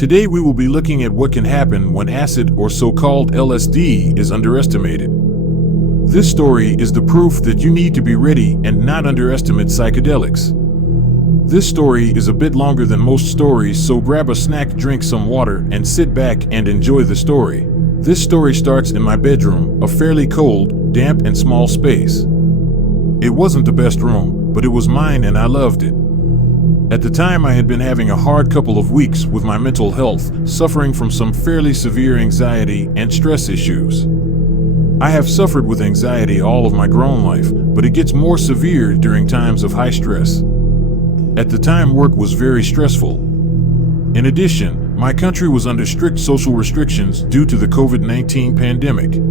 Today we will be looking at what can happen when acid, or so-called LSD, is underestimated. This story is the proof that you need to be ready and not underestimate psychedelics. This story is a bit longer than most stories, so grab a snack, drink some water, and sit back and enjoy the story. This story starts in my bedroom, a fairly cold, damp, and small space. It wasn't the best room, but it was mine and I loved it. At the time, I had been having a hard couple of weeks with my mental health, suffering from some fairly severe anxiety and stress issues. I have suffered with anxiety all of my grown life, but it gets more severe during times of high stress. At the time, work was very stressful. In addition, my country was under strict social restrictions due to the COVID-19 pandemic.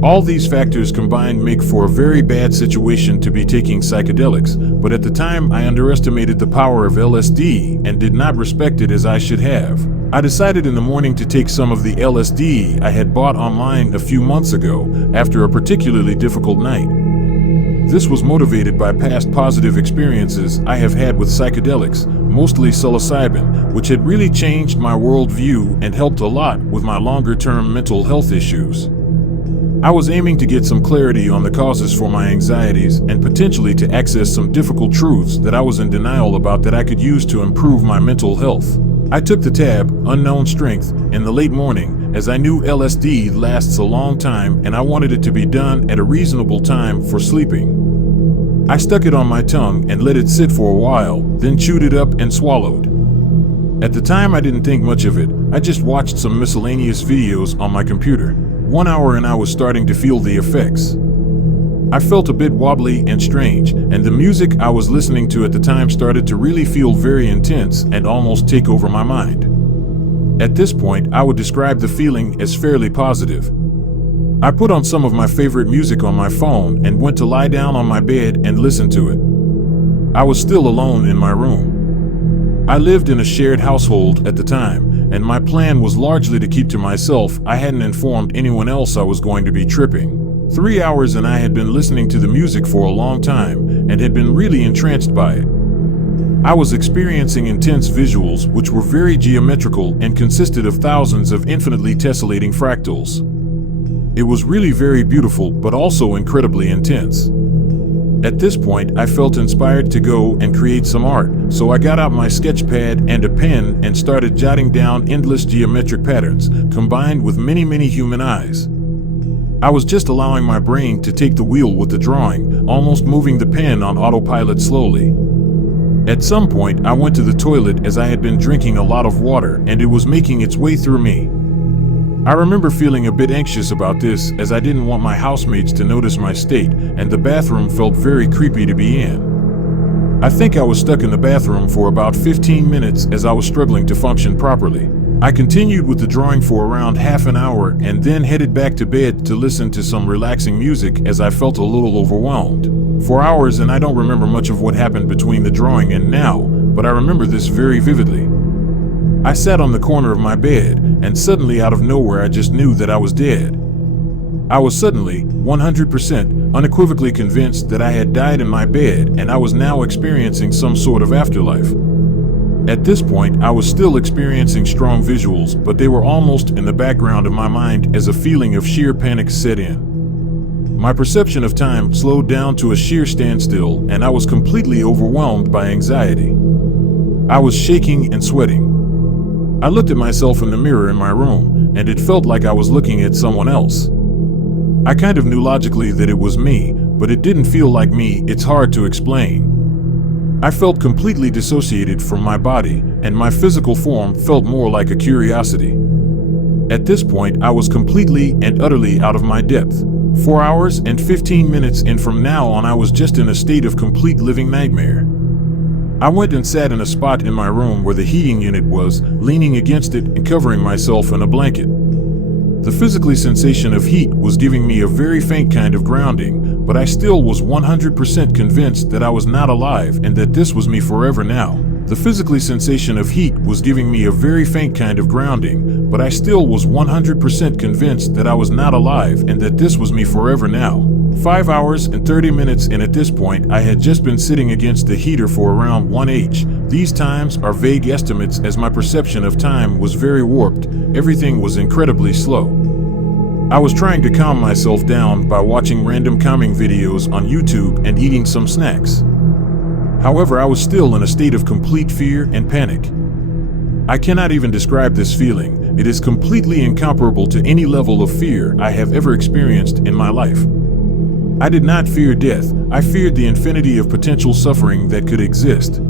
All these factors combined make for a very bad situation to be taking psychedelics, but at the time I underestimated the power of LSD and did not respect it as I should have. I decided in the morning to take some of the LSD I had bought online a few months ago after a particularly difficult night. This was motivated by past positive experiences I have had with psychedelics, mostly psilocybin, which had really changed my worldview and helped a lot with my longer-term mental health issues. I was aiming to get some clarity on the causes for my anxieties and potentially to access some difficult truths that I was in denial about that I could use to improve my mental health. I took the tab, unknown strength, in the late morning, as I knew LSD lasts a long time and I wanted it to be done at a reasonable time for sleeping. I stuck it on my tongue and let it sit for a while, then chewed it up and swallowed. At the time I didn't think much of it, I just watched some miscellaneous videos on my computer. 1 hour and I was starting to feel the effects. I felt a bit wobbly and strange, and the music I was listening to at the time started to really feel very intense and almost take over my mind. At this point, I would describe the feeling as fairly positive. I put on some of my favorite music on my phone and went to lie down on my bed and listen to it. I was still alone in my room. I lived in a shared household at the time, and my plan was largely to keep to myself. I hadn't informed anyone else I was going to be tripping. 3 hours and I had been listening to the music for a long time and had been really entranced by it. I was experiencing intense visuals which were very geometrical and consisted of thousands of infinitely tessellating fractals. It was really very beautiful, but also incredibly intense. At this point, I felt inspired to go and create some art, so I got out my sketch pad and a pen and started jotting down endless geometric patterns, combined with many human eyes. I was just allowing my brain to take the wheel with the drawing, almost moving the pen on autopilot slowly. At some point, I went to the toilet as I had been drinking a lot of water and it was making its way through me. I remember feeling a bit anxious about this as I didn't want my housemates to notice my state, and the bathroom felt very creepy to be in. I think I was stuck in the bathroom for about 15 minutes as I was struggling to function properly. I continued with the drawing for around half an hour and then headed back to bed to listen to some relaxing music as I felt a little overwhelmed. For hours, and I don't remember much of what happened between the drawing and now, but I remember this very vividly. I sat on the corner of my bed, and suddenly out of nowhere I just knew that I was dead. I was suddenly, 100%, unequivocally convinced that I had died in my bed and I was now experiencing some sort of afterlife. At this point, I was still experiencing strong visuals, but they were almost in the background of my mind as a feeling of sheer panic set in. My perception of time slowed down to a sheer standstill and I was completely overwhelmed by anxiety. I was shaking and sweating. I looked at myself in the mirror in my room, and it felt like I was looking at someone else. I kind of knew logically that it was me, but it didn't feel like me. It's hard to explain. I felt completely dissociated from my body, and my physical form felt more like a curiosity. At this point, I was completely and utterly out of my depth. 4 hours and 15 minutes in from now on, I was just in a state of complete living nightmare. I went and sat in a spot in my room where the heating unit was, leaning against it and covering myself in a blanket. The physical sensation of heat was giving me a very faint kind of grounding, but I still was 100% convinced that I was not alive and that this was me forever now. The physical sensation of heat was giving me a very faint kind of grounding, but I still was 100% convinced that I was not alive and that this was me forever now. 5 hours and 30 minutes, and at this point I had just been sitting against the heater for around 1h. These times are vague estimates as my perception of time was very warped. Everything was incredibly slow. I was trying to calm myself down by watching random calming videos on YouTube and eating some snacks. However, I was still in a state of complete fear and panic. I cannot even describe this feeling. It is completely incomparable to any level of fear I have ever experienced in my life. I did not fear death. I feared the infinity of potential suffering that could exist.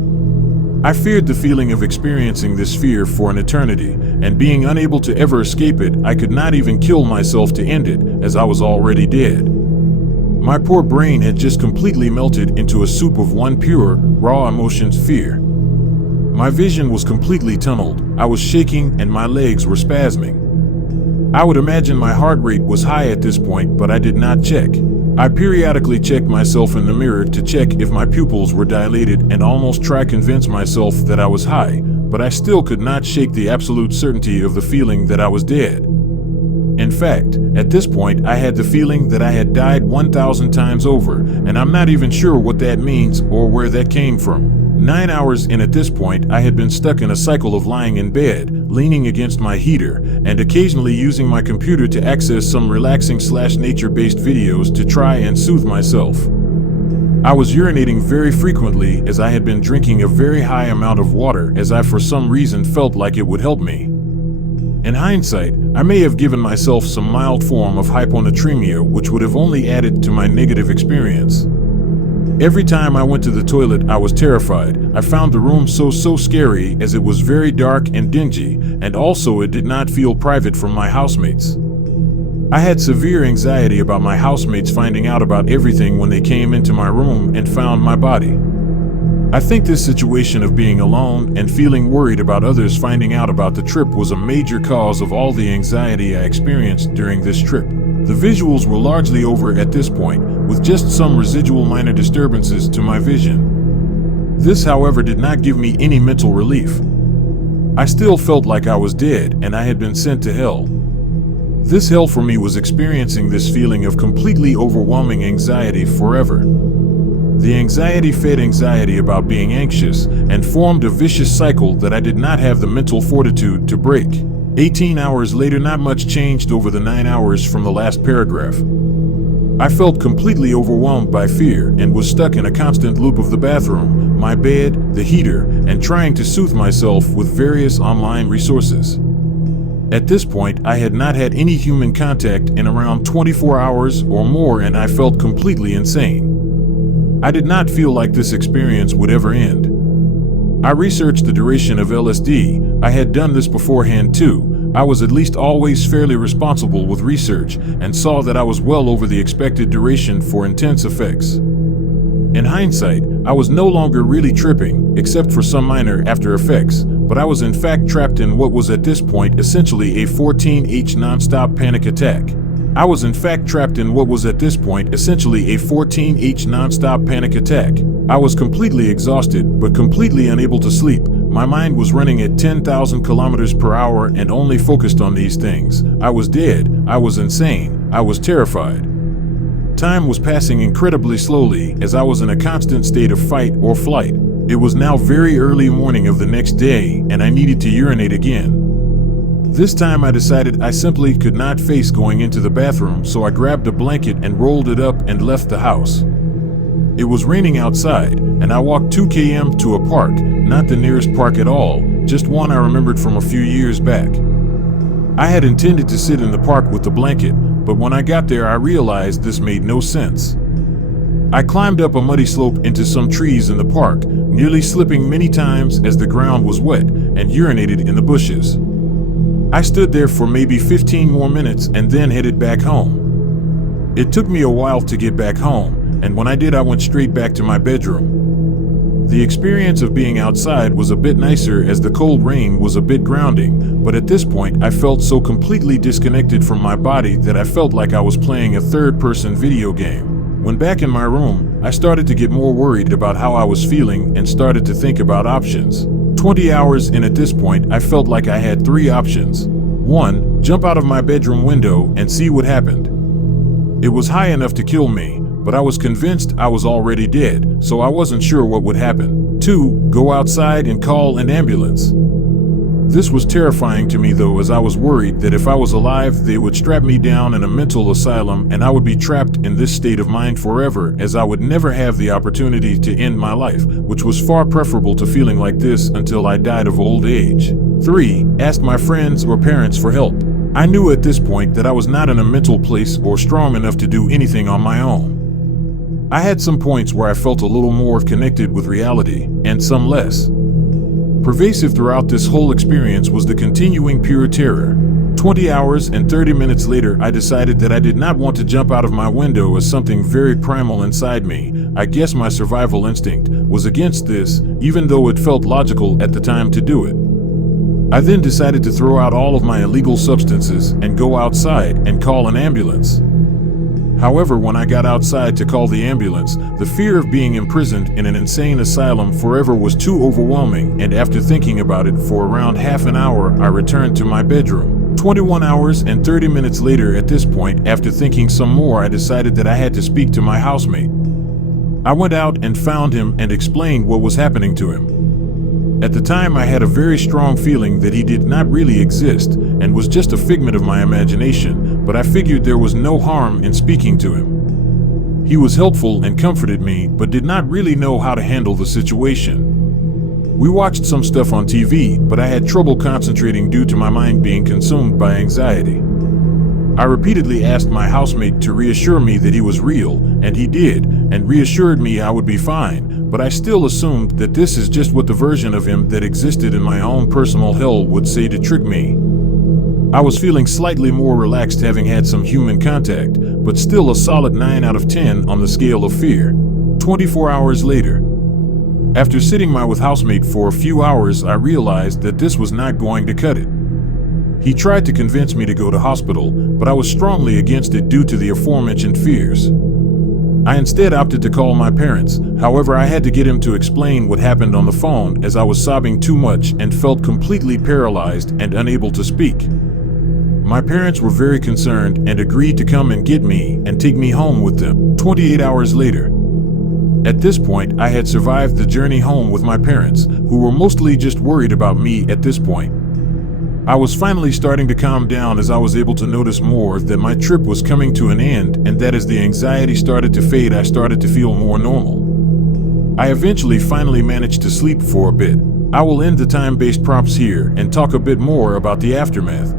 I feared the feeling of experiencing this fear for an eternity, and being unable to ever escape it. I could not even kill myself to end it, as I was already dead. My poor brain had just completely melted into a soup of one pure, raw emotions: fear. My vision was completely tunneled. I was shaking and my legs were spasming. I would imagine my heart rate was high at this point, but I did not check. I periodically checked myself in the mirror to check if my pupils were dilated and almost try to convince myself that I was high, but I still could not shake the absolute certainty of the feeling that I was dead. In fact, at this point I had the feeling that I had died 1,000 times over, and I'm not even sure what that means or where that came from. 9 hours in at this point, I had been stuck in a cycle of lying in bed, leaning against my heater, and occasionally using my computer to access some relaxing/nature-based videos to try and soothe myself. I was urinating very frequently as I had been drinking a very high amount of water, as I for some reason felt like it would help me. In hindsight, I may have given myself some mild form of hyponatremia, which would have only added to my negative experience. Every time I went to the toilet, I was terrified. I found the room so scary, as it was very dark and dingy, and also it did not feel private from my housemates. I had severe anxiety about my housemates finding out about everything when they came into my room and found my body. I think this situation of being alone and feeling worried about others finding out about the trip was a major cause of all the anxiety I experienced during this trip. The visuals were largely over at this point, with just some residual minor disturbances to my vision. This, however, did not give me any mental relief. I still felt like I was dead and I had been sent to hell. This hell for me was experiencing this feeling of completely overwhelming anxiety forever. The anxiety fed anxiety about being anxious and formed a vicious cycle that I did not have the mental fortitude to break. 18 hours later, not much changed over the 9 hours from the last paragraph. I felt completely overwhelmed by fear and was stuck in a constant loop of the bathroom, my bed, the heater, and trying to soothe myself with various online resources. At this point, I had not had any human contact in around 24 hours or more, and I felt completely insane. I did not feel like this experience would ever end. I researched the duration of LSD. I had done this beforehand too. I was at least always fairly responsible with research and saw that I was well over the expected duration for intense effects. In hindsight, I was no longer really tripping, except for some minor after effects, but I was in fact trapped in what was at this point essentially a 14H non-stop panic attack. I was in fact trapped in what was at this point essentially a 14H non-stop panic attack. I was completely exhausted, but completely unable to sleep. My mind was running at 10,000 kilometers per hour and only focused on these things. I was dead. I was insane. I was terrified. Time was passing incredibly slowly as I was in a constant state of fight or flight. It was now very early morning of the next day, and I needed to urinate again. This time I decided I simply could not face going into the bathroom, so I grabbed a blanket and rolled it up and left the house. It was raining outside, and I walked 2 km to a park, not the nearest park at all, just one I remembered from a few years back. I had intended to sit in the park with the blanket, but when I got there I realized this made no sense. I climbed up a muddy slope into some trees in the park, nearly slipping many times as the ground was wet, and urinated in the bushes. I stood there for maybe 15 more minutes and then headed back home. It took me a while to get back home, and when I did, I went straight back to my bedroom. The experience of being outside was a bit nicer as the cold rain was a bit grounding, but at this point I felt so completely disconnected from my body that I felt like I was playing a third-person video game. When back in my room, I started to get more worried about how I was feeling and started to think about options. 20 hours in at this point, I felt like I had 3 options. 1, jump out of my bedroom window and see what happened. It was high enough to kill me, but I was convinced I was already dead, so I wasn't sure what would happen. 2. Go outside and call an ambulance. This was terrifying to me though, as I was worried that if I was alive, they would strap me down in a mental asylum and I would be trapped in this state of mind forever, as I would never have the opportunity to end my life, which was far preferable to feeling like this until I died of old age. 3. Ask my friends or parents for help. I knew at this point that I was not in a mental place or strong enough to do anything on my own. I had some points where I felt a little more connected with reality, and some less. Pervasive throughout this whole experience was the continuing pure terror. 20 hours and 30 minutes later, I decided that I did not want to jump out of my window, as something very primal inside me, I guess my survival instinct, was against this, even though it felt logical at the time to do it. I then decided to throw out all of my illegal substances and go outside and call an ambulance. However, when I got outside to call the ambulance, the fear of being imprisoned in an insane asylum forever was too overwhelming, and after thinking about it for around half an hour, I returned to my bedroom. 21 hours and 30 minutes later, at this point, after thinking some more, I decided that I had to speak to my housemate. I went out and found him and explained what was happening to him. At the time, I had a very strong feeling that he did not really exist and was just a figment of my imagination, but I figured there was no harm in speaking to him. He was helpful and comforted me, but did not really know how to handle the situation. We watched some stuff on TV, but I had trouble concentrating due to my mind being consumed by anxiety. I repeatedly asked my housemate to reassure me that he was real, and he did, and reassured me I would be fine, but I still assumed that this is just what the version of him that existed in my own personal hell would say to trick me. I was feeling slightly more relaxed having had some human contact, but still a solid 9 out of 10 on the scale of fear. 24 hours later. After sitting with housemate for a few hours, I realized that this was not going to cut it. He tried to convince me to go to hospital, but I was strongly against it due to the aforementioned fears. I instead opted to call my parents. However, I had to get him to explain what happened on the phone, as I was sobbing too much and felt completely paralyzed and unable to speak. My parents were very concerned and agreed to come and get me and take me home with them. 28 hours later. At this point, I had survived the journey home with my parents, who were mostly just worried about me at this point. I was finally starting to calm down as I was able to notice more that my trip was coming to an end, and that as the anxiety started to fade, I started to feel more normal. I eventually finally managed to sleep for a bit. I will end the time-based prompts here and talk a bit more about the aftermath.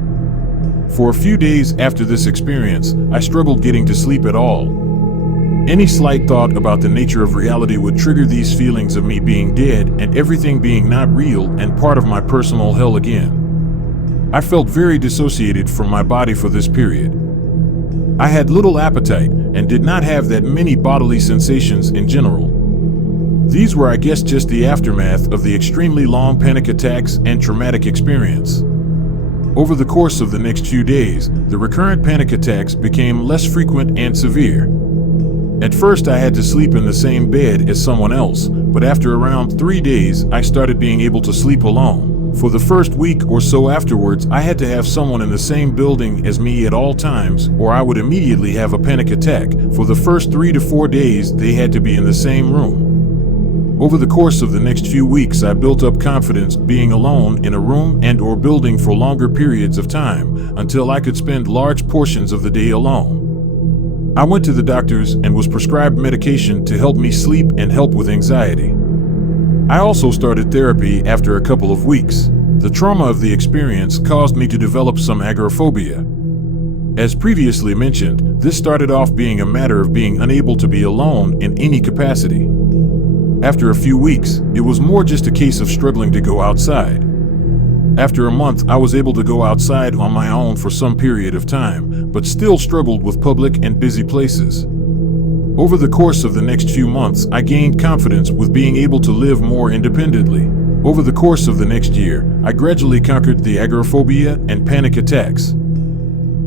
For a few days after this experience, I struggled getting to sleep at all. Any slight thought about the nature of reality would trigger these feelings of me being dead and everything being not real and part of my personal hell again. I felt very dissociated from my body for this period. I had little appetite and did not have that many bodily sensations in general. These were, I guess, just the aftermath of the extremely long panic attacks and traumatic experience. Over the course of the next few days, the recurrent panic attacks became less frequent and severe. At first, I had to sleep in the same bed as someone else, but after around 3 days, I started being able to sleep alone. For the first week or so afterwards, I had to have someone in the same building as me at all times, or I would immediately have a panic attack. For the first 3 to 4 days, they had to be in the same room. Over the course of the next few weeks, I built up confidence being alone in a room and/or building for longer periods of time, until I could spend large portions of the day alone. I went to the doctors and was prescribed medication to help me sleep and help with anxiety. I also started therapy after a couple of weeks. The trauma of the experience caused me to develop some agoraphobia. As previously mentioned, this started off being a matter of being unable to be alone in any capacity. After a few weeks, it was more just a case of struggling to go outside. After a month, I was able to go outside on my own for some period of time, but still struggled with public and busy places. Over the course of the next few months, I gained confidence with being able to live more independently. Over the course of the next year, I gradually conquered the agoraphobia and panic attacks.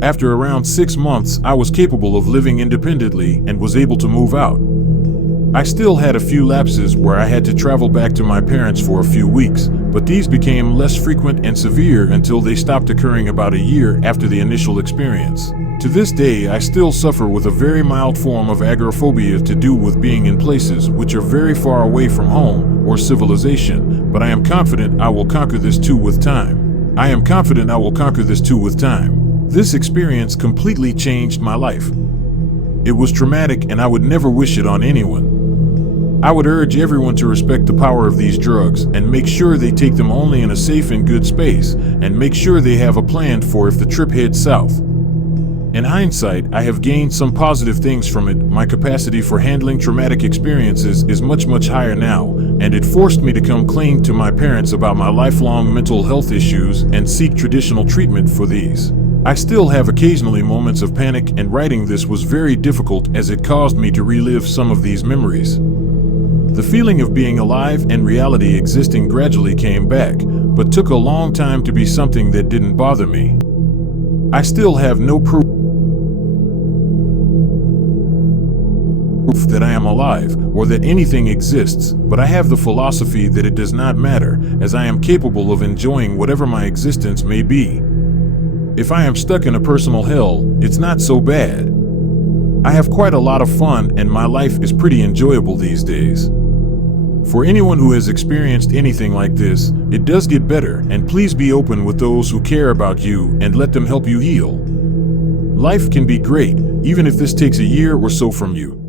After around 6 months, I was capable of living independently and was able to move out. I still had a few lapses where I had to travel back to my parents for a few weeks, but these became less frequent and severe until they stopped occurring about a year after the initial experience. To this day, I still suffer with a very mild form of agoraphobia to do with being in places which are very far away from home or civilization, but I am confident I will conquer this too with time. This experience completely changed my life. It was traumatic and I would never wish it on anyone. I would urge everyone to respect the power of these drugs and make sure they take them only in a safe and good space, and make sure they have a plan for if the trip heads south. In hindsight, I have gained some positive things from it. My capacity for handling traumatic experiences is much higher now, and it forced me to come clean to my parents about my lifelong mental health issues and seek traditional treatment for these. I still have occasionally moments of panic, and writing this was very difficult as it caused me to relive some of these memories. The feeling of being alive and reality existing gradually came back, but took a long time to be something that didn't bother me. I still have no proof that I am alive or that anything exists, but I have the philosophy that it does not matter, as I am capable of enjoying whatever my existence may be. If I am stuck in a personal hell, it's not so bad. I have quite a lot of fun and my life is pretty enjoyable these days. For anyone who has experienced anything like this, it does get better, and please be open with those who care about you and let them help you heal. Life can be great, even if this takes a year or so from you.